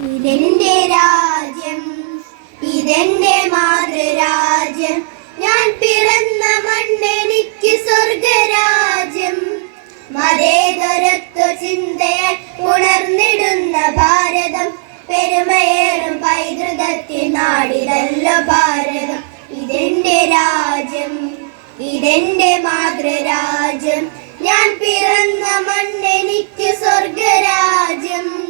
ഇതെന്റെ രാജ്യം ഇതെന്റെ മാതൃരാജ്യം. ഞാൻ പിറന്ന മണ്ണെനിക്ക് സ്വർഗരാജ്യം. മതേതരത്വ ചിന്തയെ ഉണർന്നിടുന്ന ഭാരതം പെരുമയേറും പൈതൃകത്തിൽ നാടിതല്ല ഭാരതം. ഇതെന്റെ രാജ്യം ഇതെന്റെ മാതൃരാജ്യം. ഞാൻ പിറന്ന മണ്ണെനിക്ക് സ്വർഗരാജ്യം.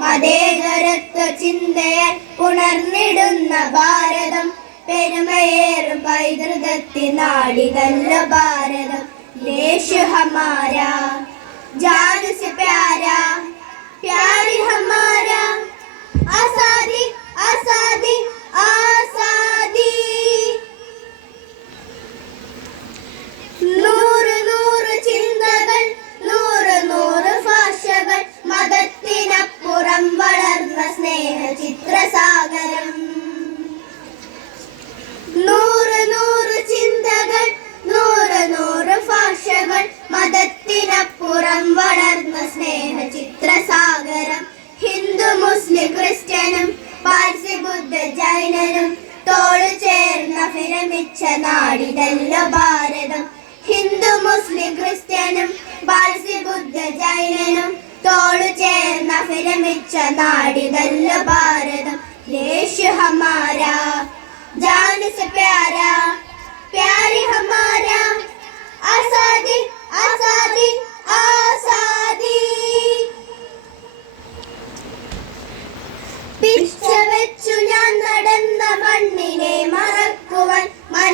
മതേതരത്വ ചിന്തയെ ഉണർന്നിടുന്ന ഭാരതം പെരുമയേറും പൈതൃകത്തിൻ നാടിതല്ല ഭാരതം ദേശ് ഹമാരാ ജാൻ से प्यारा प्यार ജൈനനും തോളു ചേർന്ന ഫിരമിച്ച നാടിതല്ല ഭാരതം. ഹിന്ദു മുസ്ലിം ക്രിസ്ത്യനും പാർസി ബുദ്ധ ജൈനനും തോളു ചേർന്ന ഫിരമിച്ച നാടിതല്ല ഭാരതം. ലേശു ഹമാരാ. ജാന പ്യാരാ.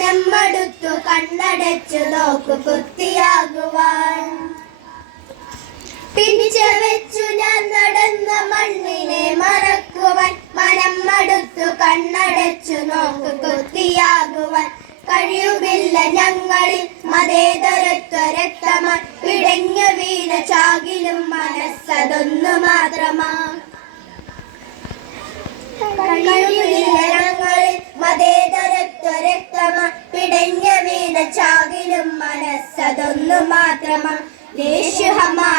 മനം മടുത്തു കണ്ണടച്ചു നോക്കു കുത്തിയാകുവാൻ. പിച്ച വെച്ചു ഞാൻ നടന്ന മണ്ണിനെ മറക്കുവാൻ. മനം മടുത്തു കണ്ണടച്ചു നോക്കു കുത്തിയാകുവാൻ. കഴിയുമില്ല ഞങ്ങളിൽ മതേതരത്വ രക്തമാ പിടഞ്ഞു വീണ ചാകിലും മനസ്സതൊന്നു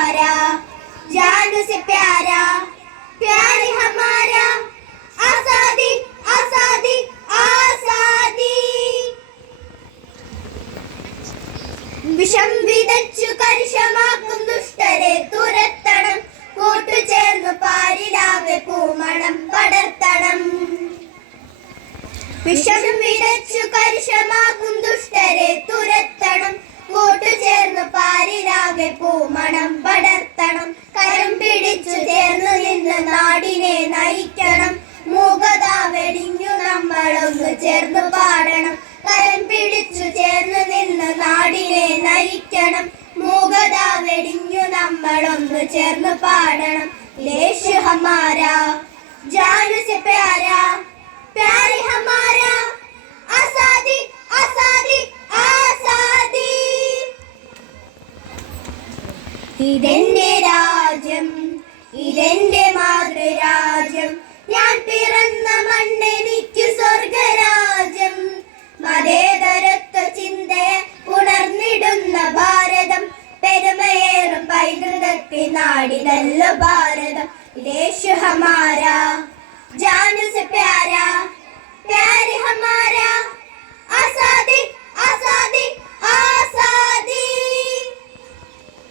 हमारा जान से प्यारा प्यार हमारा आजादी आजादी आजादी വിഷം വിതച്ചു കർശമാക്കും ദുഷ്ടരെ തുരത്തണം കൂട്ടുചേർന്നു പാരിലാകെ പൂമണം പടർത്തണം വിഷം വിതച്ചു കർശമാക്കും ദുഷ്ടരെ തുരത്തണം കൂട്ടുചേർന്നു പാരിലാകെ പൂമണം പടർത്തണം കരം പിടിച്ചു ചേർന്നു നിന്ന് നാടിനെ നയിക്കണം മൂകത വെടിഞ്ഞു നമ്മളൊന്ന് ചേർന്നു പാടണം കരം പിടിച്ചു ചേർന്ന് നിന്ന് നാടിനെ നയിക്കണം മൂകത വെടിഞ്ഞു നമ്മളൊന്ന് ചേർന്ന് പാടണം ദേശ് ഹമാരാ ജാൻ से प्यारा प्यार हमारा ഇതെന്റെ രാജ്യം ഇതെന്റെ മാതൃരാജ്യം. ഞാൻ പിറന്ന മണ്ണെനിക്ക് സ്വർഗരാജ്യം. മതേതരത്വ ചിന്ത ഉണർന്നിടുന്ന ഭാരതം. പെരുമയേറും പൈതൃകത്തെ നാടിനല്ല ഭാരതം. ദേശ ഹമാരാ ജാനു പ്യാരാ.